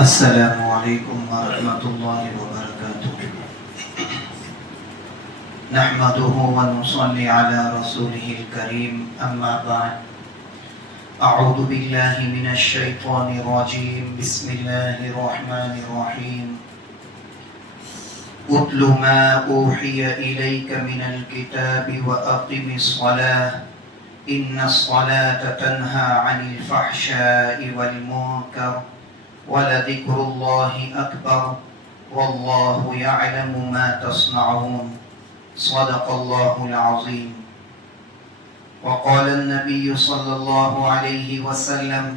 السلام علیکم ورحمۃ اللہ وبرکاتہ نحمده ونصلي على رسوله الكريم اما بعد اعوذ باللہ من الشیطان الرجیم بسم اللہ الرحمن الرحیم اتل ما اوحی الیک من الكتاب واقم الصلاة ان الصلاة تنهى عن الفحشاء والمنکر وَلَذِكْرُ اللَّهِ أَكْبَرُ وَاللَّهُ يَعْلَمُ مَا تَصْنَعُونَ صدق الله العظيم. وقال النبي صلى الله عليه وسلم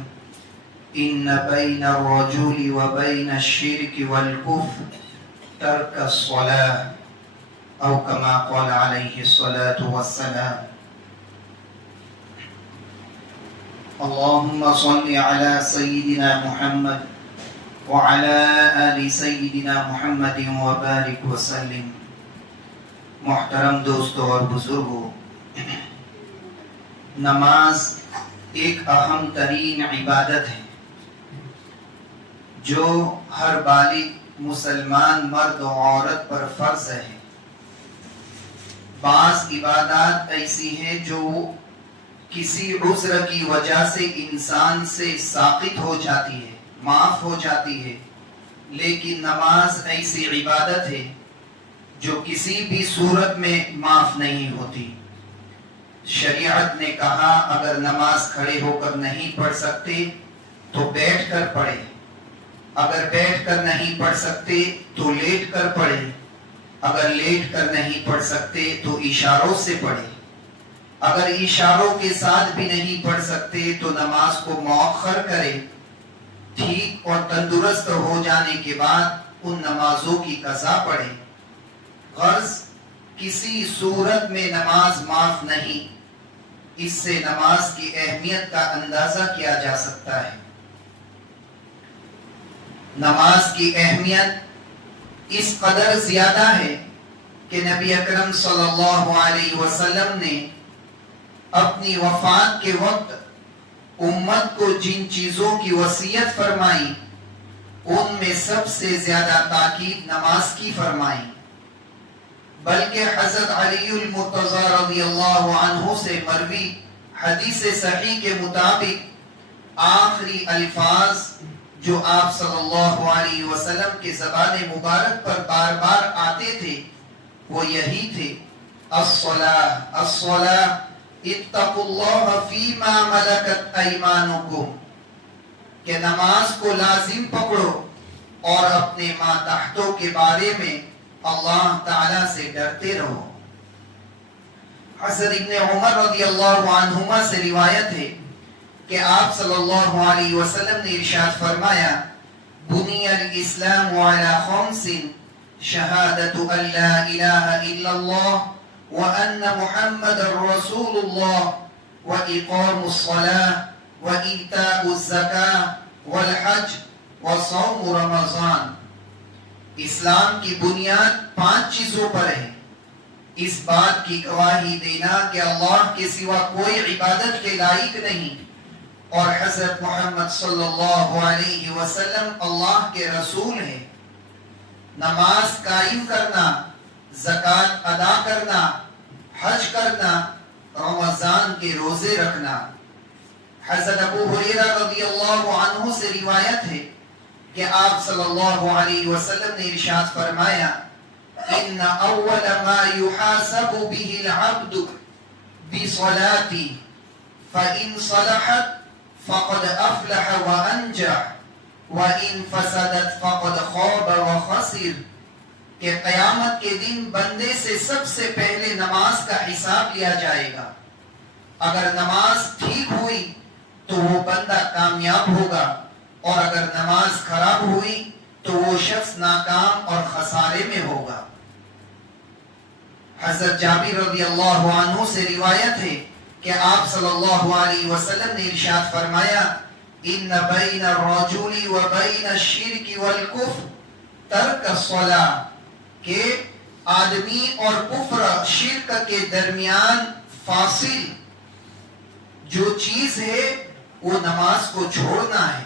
إن بين الرجل وبين الشرك والكفر ترك الصلاة أو كما قال عليه الصلاة والسلام. اللهم صل على سيدنا محمد وعلى آل سیدنا محمد وبارک وسلم. محترم دوستو اور بزرگو، نماز ایک اہم ترین عبادت ہے جو ہر بالغ مسلمان مرد و عورت پر فرض ہے. بعض عبادات ایسی ہیں جو کسی عذر کی وجہ سے انسان سے ساقط ہو جاتی ہے، معاف ہو جاتی ہے، لیکن نماز ایسی عبادت ہے جو کسی بھی صورت میں معاف نہیں ہوتی. شریعت نے کہا اگر نماز کھڑے ہو کر نہیں پڑھ سکتے تو بیٹھ کر پڑھے، اگر بیٹھ کر نہیں پڑھ سکتے تو لیٹ کر پڑھے، اگر لیٹ کر نہیں پڑھ سکتے تو اشاروں سے پڑھے، اگر اشاروں کے ساتھ بھی نہیں پڑھ سکتے تو نماز کو مؤخر کرے. ٹھیک اور تندرست ہو جانے کے بعد ان نمازوں کی قضا پڑھے. غرض کسی صورت میں نماز معاف نہیں. اس سے نماز کی اہمیت کا اندازہ کیا جا سکتا ہے. نماز کی اہمیت اس قدر زیادہ ہے کہ نبی اکرم صلی اللہ علیہ وسلم نے اپنی وفات کے وقت امت کو جن چیزوں کی وصیت فرمائی ان میں سب سے زیادہ تاکید نماز کی فرمائی. بلکہ حضرت علی المرتضی رضی اللہ عنہ سے مروی حدیث صحیح کے مطابق آخری الفاظ جو آپ صلی اللہ علیہ وسلم کے زبان مبارک پر بار بار آتے تھے وہ یہی تھے: الصلاۃ الصلاۃ اتقوا اللہ فیما ملکت ایمانکم، کہ نماز کو لازم پکڑو اور اپنے ماتحتوں کے بارے میں اللہ تعالیٰ سے ڈرتے رہو. حضرت ابن عمر رضی اللہ عنہما سے روایت ہے کہ آپ صلی اللہ علیہ وسلم نے ارشاد فرمایا: بنی الاسلام علی خمس شہادت ان لا الہ الا اللہ وَأَنَّ مُحَمَّدًا رَّسُولُ اللَّهِ وَإِقَامُ الصَّلَاةِ وَإِيتَاءُ الزَّكَاةِ وَالْحَجِّ وَصَوْمُ رَمَضَانَ. اسلام کی بنیاد 5 چیزوں پر ہے. اس بات کی گواہی دینا کہ اللہ کے سوا کوئی عبادت کے لائق نہیں اور حضرت محمد صلی اللہ علیہ وسلم اللہ کے رسول ہیں. نماز قائم کرنا، زکوٰۃ ادا کرنا، حج کرنا، رمضان کے روزے رکھنا. حضرت ابو ہریرہ رضی اللہ عنہ سے روایت ہے کہ آپ صلی اللہ علیہ وسلم نے ارشاد فرمایا: ان اول ما يحاسب به العبد بصلاته فان صلحت فقد افلح وانجح وان فسدت فقد خاب وخسر. کہ قیامت کے دن بندے سے سب سے پہلے نماز کا حساب لیا جائے گا. اگر نماز ٹھیک ہوئی تو وہ بندہ کامیاب ہوگا اور اگر نماز خراب ہوئی تو وہ شخص ناکام اور خسارے میں ہوگا. حضرت جابر رضی اللہ عنہ سے روایت ہے کہ آپ صلی اللہ علیہ وسلم نے ارشاد فرمایا: ان بین الرجل وبین الشرک والکفر ترک الصلاۃ، کہ آدمی اور کفر شرک کے درمیان فاصل جو چیز ہے وہ نماز کو چھوڑنا ہے.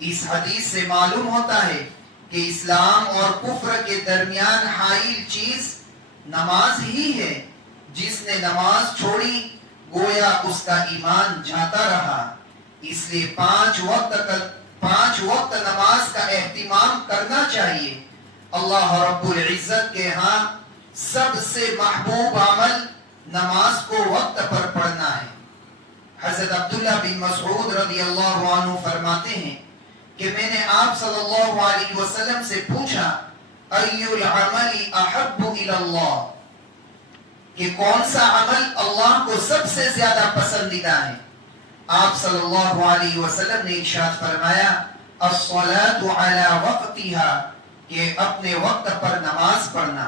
اس حدیث سے معلوم ہوتا ہے کہ اسلام اور کفر کے درمیان حائل چیز نماز ہی ہے. جس نے نماز چھوڑی گویا اس کا ایمان جاتا رہا. اس لیے 5 وقت نماز کا اہتمام کرنا چاہیے. اللہ رب العزت کے ہاں سب سے محبوب عمل نماز کو وقت پر پڑھنا ہے. حضرت عبداللہ بن مسعود رضی اللہ عنہ فرماتے ہیں کہ میں نے آپ صلی اللہ علیہ وسلم سے پوچھا ای العمل احب الی اللہ، کہ کون سا عمل اللہ کو سب سے زیادہ پسندیدہ ہے. آپ صلی اللہ علیہ وسلم نے ارشاد فرمایا الصلاۃ علی وقتها، کہ اپنے وقت پر نماز پڑھنا.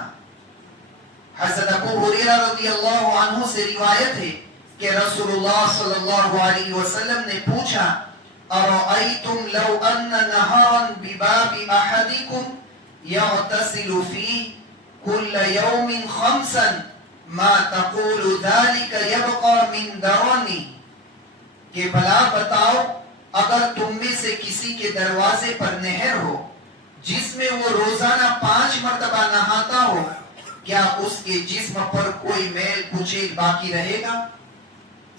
حضرت ابو ہریرہ رضی اللہ عنہ سے روایت ہے کہ رسول اللہ صلی اللہ علیہ وسلم نے پوچھا ارأیتم لو ان نہرا بباب احدکم یغتسل فیہ کل یوم 5 ما تقول ذلك يبقى من درنی، کہ بھلا بتاؤ اگر تم میں سے کسی کے دروازے پر نہر ہو جس میں وہ روزانہ 5 مرتبہ نہاتا ہو، کیا اس کے جسم پر کوئی میل کچیل باقی رہے گا؟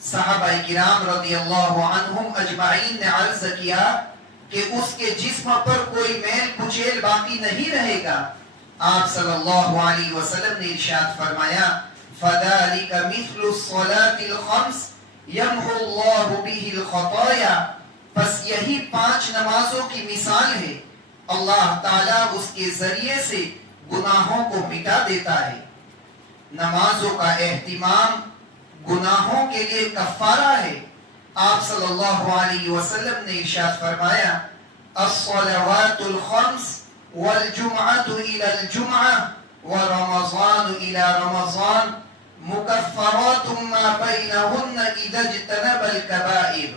صحابہ کرام رضی اللہ عنہم اجمعین نے عرض کیا کہ اس کے جسم پر کوئی میل کچیل باقی نہیں رہے گا. آپ صلی اللہ علیہ وسلم نے ارشاد فرمایا فَذَلِكَ مِثْلُ الصَّلَاةِ الْخَمْسِ يَمْحُ اللَّهُ بِهِ الْخَطَايَا، پس یہی 5 نمازوں کی مثال ہے، اللہ تعالیٰ اس کے ذریعے سے گناہوں کو مٹا دیتا ہے. نمازوں کا اہتمام گناہوں کے لیے کفارہ ہے. آپ صلی اللہ علیہ وسلم نے ارشاد فرمایا الصلوات الخمس والجمعة إلى الجمعة ورمضان إلى رمضان مکفرات ما بینہن اذا اجتنب الکبائر،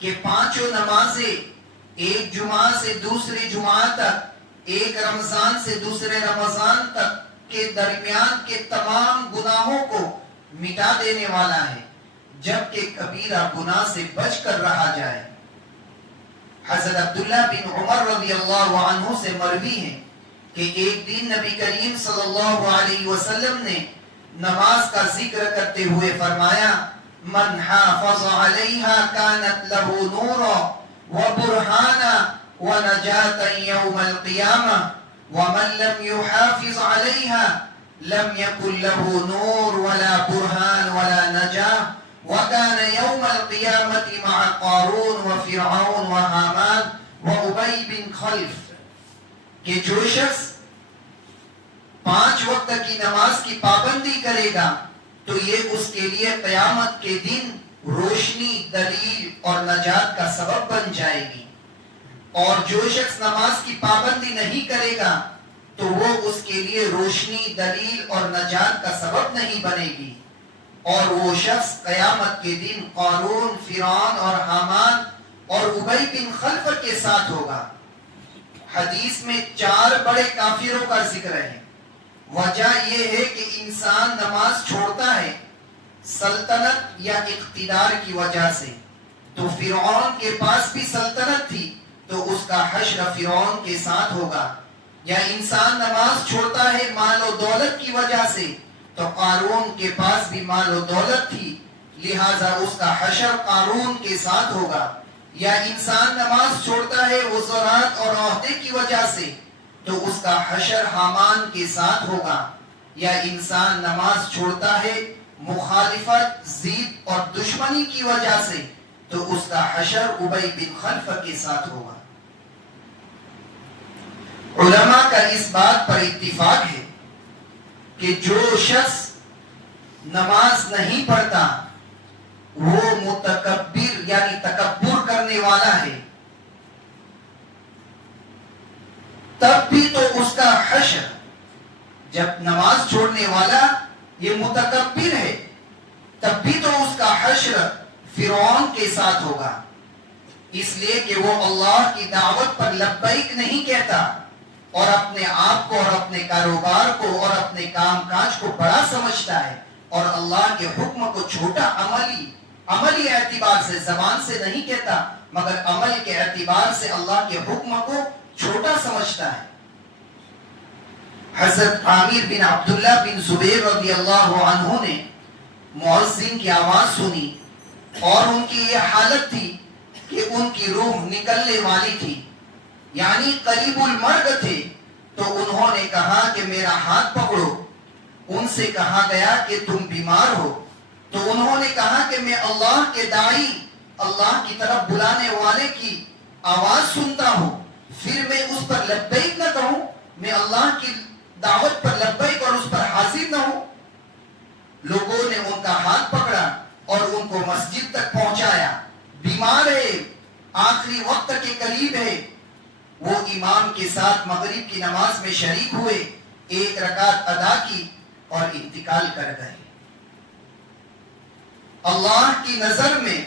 کہ 5 نمازیں ایک جمعہ سے دوسری جمعہ تک، ایک رمضان سے دوسرے رمضان تک کے درمیان کے تمام گناہوں کو مٹا دینے والا ہے جبکہ کبیرہ گناہ سے بچ کر رہا جائے. حضرت عبداللہ بن عمر رضی اللہ عنہ سے مروی ہے کہ ایک دن نبی کریم صلی اللہ علیہ وسلم نے نماز کا ذکر کرتے ہوئے فرمایا من حافظ علیہا کانت له نورا وبرہانا ونجاتا یوم القیامہ ومن لم يحافظ علیہا لم يكن له نور ولا برہان ولا نجاة وكان يوم القيامة مع قارون وفرعون وهامان وأبي بن خلف، کہ جو شخص 5 وقت کی نماز کی پابندی کرے گا تو یہ اس کے لیے قیامت کے دن روشنی، دلیل اور نجات کا سبب بن جائے گی، اور جو شخص نماز کی پابندی نہیں کرے گا تو وہ اس کے لیے روشنی، دلیل اور نجات کا سبب نہیں بنے گی، اور وہ شخص قیامت کے دن قارون، فرعون اور حامان اور ابی بن خلف کے ساتھ ہوگا. حدیث میں 4 بڑے کافروں کا ذکر ہے. وجہ یہ ہے کہ انسان نماز چھوڑتا ہے سلطنت یا اقتدار کی وجہ سے. تو فرعون کے پاس بھی سلطنت تھی تو اس کا حشر فرعون کے ساتھ ہوگا. یا انسان نماز چھوڑتا ہے مال و دولت کی وجہ سے تو قارون کے پاس بھی مال و دولت تھی، لہذا اس کا حشر قارون کے ساتھ ہوگا. یا انسان نماز چھوڑتا ہے وزارت اور عہدے کی وجہ سے تو اس کا حشر حامان کے ساتھ ہوگا. یا انسان نماز چھوڑتا ہے مخالفت، ضد اور دشمنی کی وجہ سے تو اس کا حشر ابی بن خلف کے ساتھ ہوگا. علماء کا اس بات پر اتفاق ہے کہ جو شخص نماز نہیں پڑھتا وہ متکبر یعنی تکبر کرنے والا ہے. تب بھی تو اس کا حشر، جب نماز چھوڑنے والا یہ متکبر ہے تب بھی تو اس کا حشر فرعون کے ساتھ ہوگا، اس لیے کہ وہ اللہ کی دعوت پر لبیک نہیں کہتا اور اپنے آپ کو اور اپنے کاروبار کو اور اپنے کام کاج کو بڑا سمجھتا ہے اور اللہ کے حکم کو چھوٹا عملی اعتبار سے زبان سے نہیں کہتا مگر عمل کے اعتبار سے اللہ کے حکم کو چھوٹا سمجھتا ہے۔ حضرت عامر بن عبداللہ بن زبیر رضی اللہ عنہ نے مؤذن کی آواز سنی اور ان کی یہ حالت تھی کہ ان کی روح نکلنے والی تھی، یعنی قریب المرگ تھے، تو انہوں نے کہا کہ میرا ہاتھ پکڑو۔ ان سے کہا گیا کہ تم بیمار ہو، تو انہوں نے کہا کہ میں اللہ کے داعی، اللہ کی طرف بلانے والے کی آواز سنتا ہوں، پھر میں اس پر لبیک نہ کہوں، میں اللہ کی دعوت پر لبیک اور اس پر حاضر نہ ہوں۔ لوگوں نے ان کا ہاتھ پکڑا اور ان کو مسجد تک پہنچایا۔ بیمار ہے، آخری وقت کے قریب ہے۔ وہ امام کے ساتھ مغرب کی نماز میں شریک ہوئے، ایک رکعت ادا کی اور انتقال کر گئے۔ اللہ کی نظر میں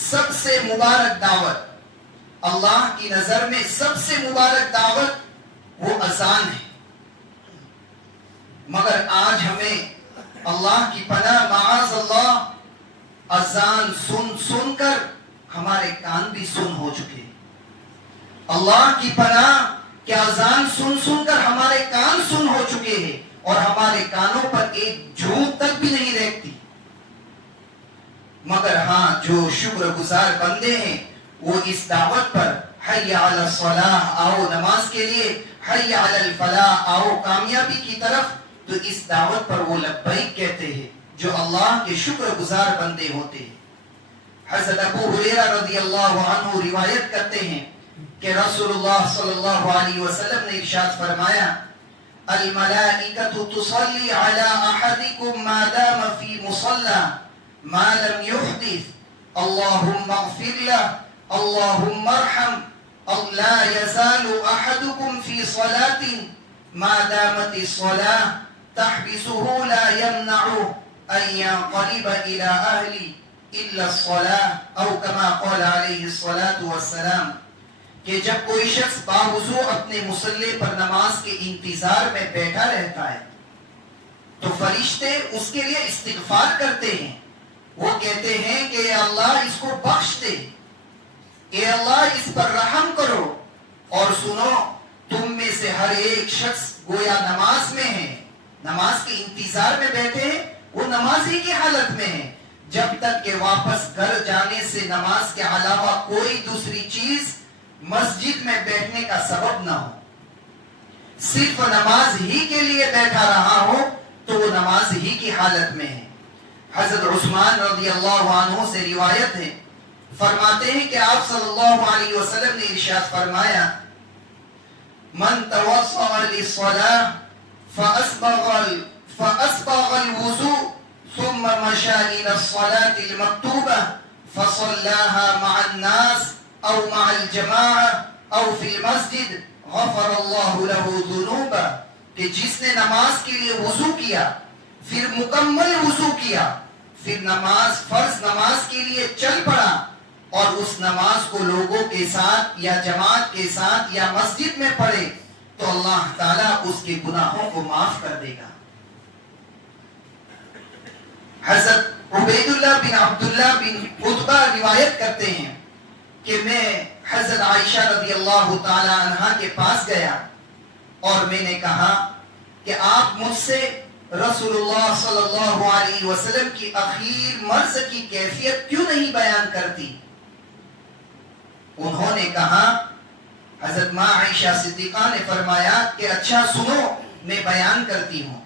سب سے مبارک دعوت، اللہ کی نظر میں سب سے مبارک دعوت وہ اذان ہے، مگر آج ہمیں اللہ کی پناہ معاذ اللہ اذان سن سن کر ہمارے کان بھی سن ہو چکے۔ اللہ کی پناہ کہ اذان سن سن کر ہمارے کان سن ہو چکے ہیں اور ہمارے کانوں پر ایک جھوٹ تک بھی نہیں رہتی۔ مگر ہاں، جو شکر گزار بندے ہیں وہ اس دعوت پر حی علی الصلاح، آؤ نماز کے لیے، حی علی الفلاح، آؤ کامیابی کی طرف، تو اس دعوت پر وہ لبیک کہتے ہیں جو اللہ کے شکر گزار بندے ہوتے ہیں۔ حضرت ابو ہریرہ رضی اللہ عنہ روایت کرتے ہیں کہ رسول اللہ صلی اللہ علیہ وسلم نے ارشاد فرمایا، الملائکۃ تصلی علی احدکم ما دام فی مصلی ما لم یحدث، اللہم اغفر لہ، اللہم ارحم، لا یزال احدکم فی صلاۃ ما دامت الصلاۃ تحبسه لا يمنعه ان ينقلب الى اهله الا الصلاۃ، او كما قال علیہ الصلاۃ والسلام، کہ جب کوئی شخص باوضو اپنے مصلی پر نماز کے انتظار میں بیٹھا رہتا ہے تو فرشتے اس کے لیے استغفار کرتے ہیں۔ وہ کہتے ہیں کہ اے اللہ اس کو بخش دے، اے اللہ اس پر رحم کرو، اور سنو تم میں سے ہر ایک شخص گویا نماز میں ہے، نماز کے انتظار میں بیٹھے ہیں، وہ نماز ہی کی حالت میں ہے، جب تک کہ واپس گھر جانے سے نماز کے علاوہ کوئی دوسری چیز مسجد میں بیٹھنے کا سبب نہ ہو، صرف نماز ہی کے لیے بیٹھا رہا ہو تو وہ نماز ہی کی حالت میں ہے۔ حضرت عثمان رضی اللہ عنہ سے روایت ہے، فرماتے ہیں کہ آپ صلی اللہ علیہ وسلم نے ارشاد فرمایا، من توضأ للصلاة فأسبغ الوضوء ثم مشى إلى الصلاة المكتوبة فصلاها مع الناس او مع الجماعة او في المسجد غفر اللہ له ذنوبا، کہ جس نے نماز کے لیے وضو کیا، پھر مکمل وضو کیا، پھر نماز فرض نماز کے لیے چل پڑا اور اس نماز کو لوگوں کے ساتھ یا جماعت کے ساتھ یا مسجد میں پڑھے، تو اللہ تعالیٰ اس کے گناہوں کو معاف کر دے گا۔ حضرت عبید اللہ بن عبداللہ بن عتبہ روایت کرتے ہیں کہ میں حضرت عائشہ رضی اللہ تعالی عنہا کے پاس گیا اور میں نے کہا کہ آپ مجھ سے رسول اللہ صلی اللہ علیہ وسلم کی اخیر مرض کی کیفیت کیوں نہیں بیان کرتی؟ انہوں نے کہا، حضرت ماں عائشہ صدیقہ نے فرمایا کہ اچھا سنو، میں بیان کرتی ہوں۔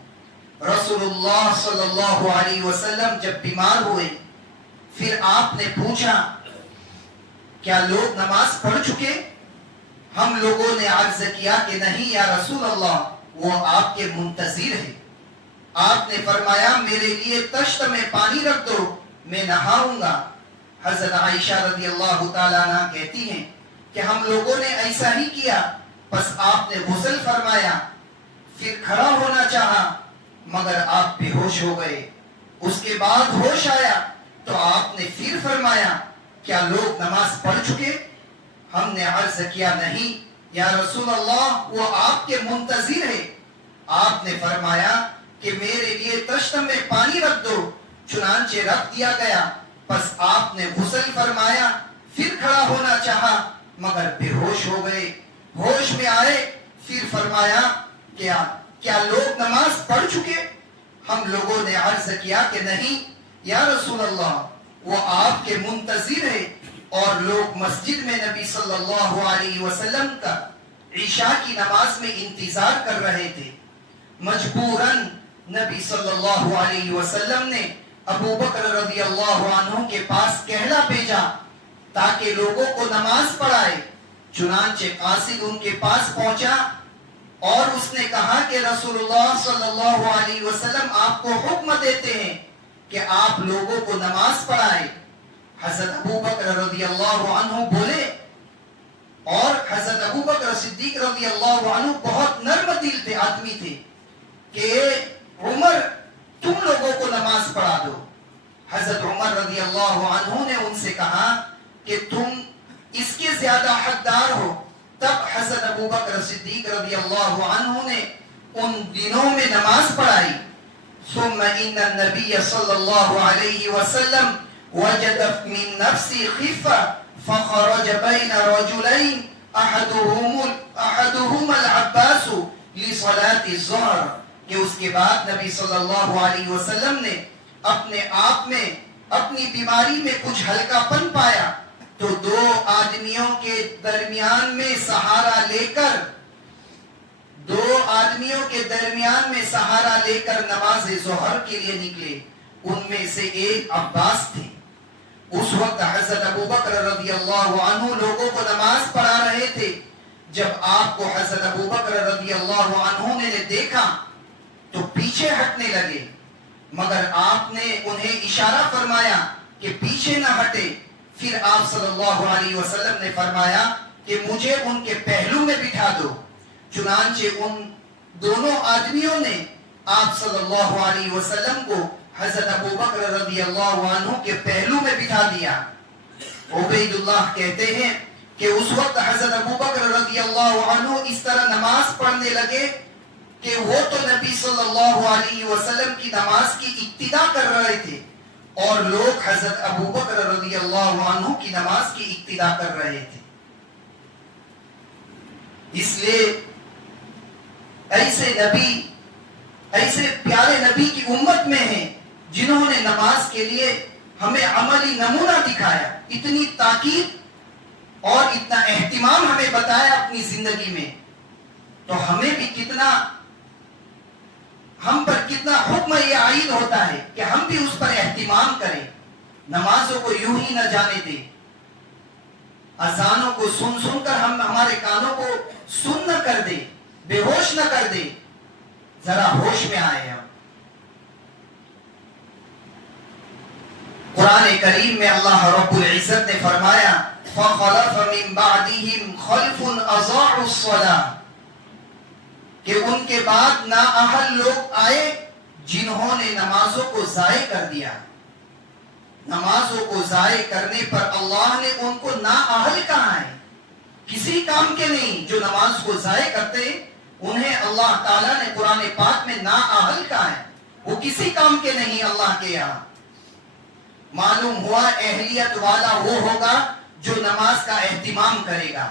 رسول اللہ صلی اللہ علیہ وسلم جب بیمار ہوئے، پھر آپ نے پوچھا کیا لوگ نماز پڑھ چکے؟ ہم لوگوں نے عرض کیا کہ نہیں یا رسول اللہ، وہ آپ کے منتظر ہیں۔ آپ نے فرمایا میرے لیے تشت میں پانی رکھ دو، میں نہاؤں گا۔ حضرت عائشہ رضی اللہ تعالیٰ عنہ کہتی ہیں کہ ہم لوگوں نے ایسا ہی کیا، پس آپ نے غسل فرمایا، پھر کھڑا ہونا چاہا مگر آپ بے ہوش ہو گئے۔ اس کے بعد ہوش آیا تو آپ نے پھر فرمایا کیا لوگ نماز پڑھ چکے؟ ہم نے عرض کیا نہیں یا رسول اللہ، وہ آپ کے منتظر ہے۔ آپ نے فرمایا کہ میرے لیے تشت میں پانی رکھ دو، چنانچہ رکھ دیا گیا۔ پس آپ نے غسل فرمایا، پھر کھڑا ہونا چاہا مگر بے ہوش ہو گئے. ہوش میں آئے پھر فرمایا کیا لوگ نماز پڑھ چکے؟ ہم لوگوں نے عرض کیا کہ نہیں یا رسول اللہ، وہ آپ کے منتظر ہے اور لوگ مسجد میں نبی صلی اللہ علیہ وسلم کا عشاء کی نماز میں انتظار کر رہے تھے. مجبوراً نبی صلی اللہ علیہ وسلم نے ابو بکر رضی اللہ عنہ کے پاس کہلا بھیجا تاکہ لوگوں کو نماز پڑھائے. چنانچہ قاصد ان کے پاس پہنچا اور اس نے کہا کہ رسول اللہ صلی اللہ علیہ وسلم آپ کو حکم دیتے ہیں کہ آپ لوگوں کو نماز پڑھائے. حضرت ابو بکر رضی اللہ عنہ بولے، اور حضرت ابو بکر صدیق رضی اللہ عنہ بہت نرم دل تھے، آدمی تھے، کہ عمر تم لوگوں کو نماز پڑھا دو. حضرت عمر رضی اللہ عنہ نے ان سے کہا کہ تم اس کے زیادہ حقدار ہو. تب حضرت ابو بکر صدیق رضی اللہ عنہ نے ان دنوں میں نماز پڑھائی. ثم ان النبي صلى الله عليه وسلم وجد من نفسه خفة فخرج بين رجلين احدهما العباس لصلاة الظهر. کہ اس کے بعد نبی صلی اللہ علیہ وسلم نے اپنے آپ میں اپنی بیماری میں کچھ ہلکا پن پایا تو دو آدمیوں کے درمیان میں سہارا لے کر نماز ظہر کے لیے نکلے. ان میں سے ایک عباس تھے. اس وقت حضرت ابو بکر رضی اللہ عنہ لوگوں کو نماز پڑھا رہے تھے. جب آپ کو حضرت ابو بکر رضی اللہ عنہ نے دیکھا تو پیچھے ہٹنے لگے، مگر آپ نے انہیں اشارہ فرمایا کہ پیچھے نہ ہٹے. پھر آپ صلی اللہ علیہ وسلم نے فرمایا کہ مجھے ان کے پہلو میں بٹھا دو. چنانچہ ان دونوں آدمیوں نے آپ صلی اللہ علیہ وسلم کو حضرت ابو بکر رضی اللہ عنہ کے پہلو میں بٹھا دیا. عبید اللہ کہتے ہیں کہ اس وقت حضرت ابو بکر رضی اللہ عنہ اس طرح نماز پڑھنے لگے کہ وہ تو نبی صلی اللہ علیہ وسلم کی نماز کی اقتدا کر رہے تھے اور لوگ حضرت ابو بکر رضی اللہ عنہ کی نماز کی اقتدا کر رہے تھے. اس لیے ایسے پیارے نبی کی امت میں ہیں جنہوں نے نماز کے لیے ہمیں عملی نمونہ دکھایا، اتنی تاکید اور اتنا اہتمام ہمیں بتایا اپنی زندگی میں. تو ہمیں بھی ہم پر کتنا حکم یہ عائد ہوتا ہے کہ ہم بھی اس پر اہتمام کریں، نمازوں کو یوں ہی نہ جانے دیں، اذانوں کو سن کر ہم ہمارے کانوں کو سن نہ کر دیں، بے ہوش نہ کر دیں. ذرا ہوش میں آئے ہم. قرآن کریم میں اللہ رب العزت نے فرمایا فَخَلَفَ مِن بَعْدِهِمْ خَلْفٌ أَضَاعُوا الصَّلَاةَ کہ ان کے بعد نااہل لوگ آئے جنہوں نے نمازوں کو ضائع کر دیا. نمازوں کو ضائع کرنے پر اللہ نے ان کو نااہل کہا ہے، کسی کام کے نہیں. جو نماز کو ضائع کرتے انہیں اللہ تعالیٰ نے قرآن پاک میں نااہل کہا ہے، وہ کسی کام کے نہیں اللہ کے یہاں. معلوم ہوا اہلیت والا وہ ہوگا جو نماز کا اہتمام کرے گا.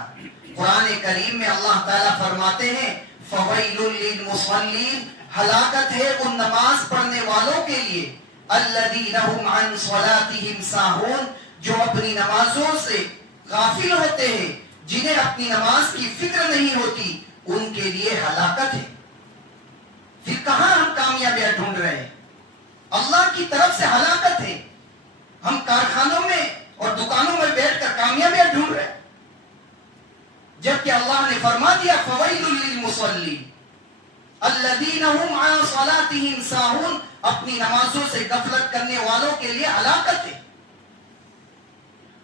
قرآن کریم میں اللہ تعالیٰ فرماتے ہیں فَوَيْلٌ لِّلْمُصَلِّينَ ہلاکت ہے ان نماز پڑھنے والوں کے لیے الَّذِينَ هُمْ عَنْ صَلَاتِهِمْ سَاهُونَ جو اپنی نمازوں سے غافل ہوتے ہیں، جنہیں اپنی نماز کی فکر نہیں ہوتی، ان کے لیے ہلاکت ہے. پھر کہاں ہم کامیابیاں ڈھونڈ رہے ہیں؟ اللہ کی طرف سے ہلاکت ہے. ہم کارخانوں میں اور دکانوں میں بیٹھ کر کامیابیاں ڈھونڈ رہے ہیں، جبکہ اللہ نے فرما دیا فویل للمصلین الذین هم عن صلاتهم ساہون اپنی نمازوں سے غفلت کرنے والوں کے لیے ہلاکت ہے.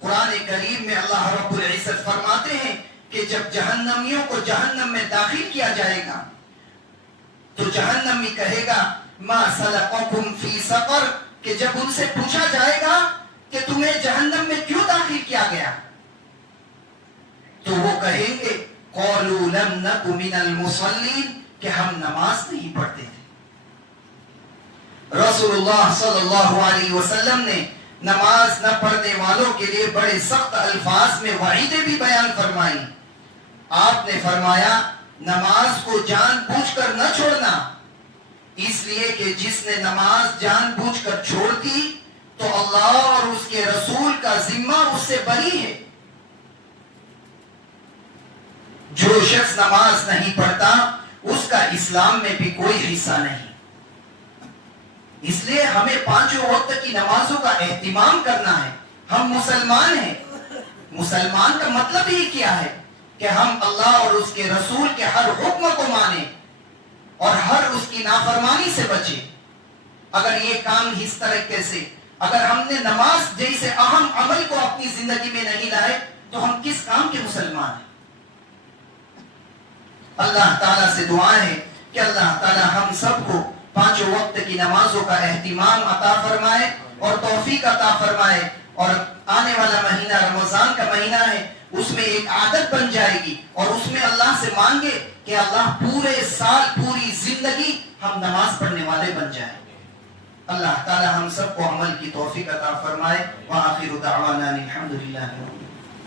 قرآن کریم میں اللہ رب العزت فرماتے ہیں کہ جب جہنمیوں کو جہنم میں داخل کیا جائے گا تو جہنمی کہے گا ما سلککم فی سقر کہ جب ان سے پوچھا جائے گا کہ تمہیں جہنم میں کیوں داخل کیا گیا تو وہ کہیں گے قالوا لم نک من المصلین کہ ہم نماز نہیں پڑھتے تھے. رسول اللہ صلی اللہ علیہ وسلم نے نماز نہ پڑھنے والوں کے لیے بڑے سخت الفاظ میں وعیدیں بھی بیان فرمائی. آپ نے فرمایا نماز کو جان بوجھ کر نہ چھوڑنا، اس لیے کہ جس نے نماز جان بوجھ کر چھوڑ دی تو اللہ اور اس کے رسول کا ذمہ اس سے بری ہے. جو شخص نماز نہیں پڑھتا اس کا اسلام میں بھی کوئی حصہ نہیں. اس لیے ہمیں پانچوں وقت کی نمازوں کا اہتمام کرنا ہے. ہم مسلمان ہیں. مسلمان کا مطلب ہی کیا ہے کہ ہم اللہ اور اس کے رسول کے ہر حکم کو مانیں اور ہر اس کی نافرمانی سے بچیں. اگر یہ کام اس طریقے سے، اگر ہم نے نماز جیسے اہم عمل کو اپنی زندگی میں نہیں لائے تو ہم کس کام کے مسلمان ہیں؟ اللہ تعالیٰ سے دعا ہے کہ اللہ تعالیٰ ہم سب کو پانچوں وقت کی نمازوں کا اہتمام عطا فرمائے اور توفیق عطا فرمائے. اور آنے والا مہینہ رمضان کا مہینہ ہے، اس میں ایک عادت بن جائے گی اور اس میں اللہ سے مانگے کہ اللہ پورے سال پوری زندگی ہم نماز پڑھنے والے بن جائیں. اللہ تعالی ہم سب کو عمل کی توفیق عطا فرمائے. وآخر دعوانا الحمدللہ.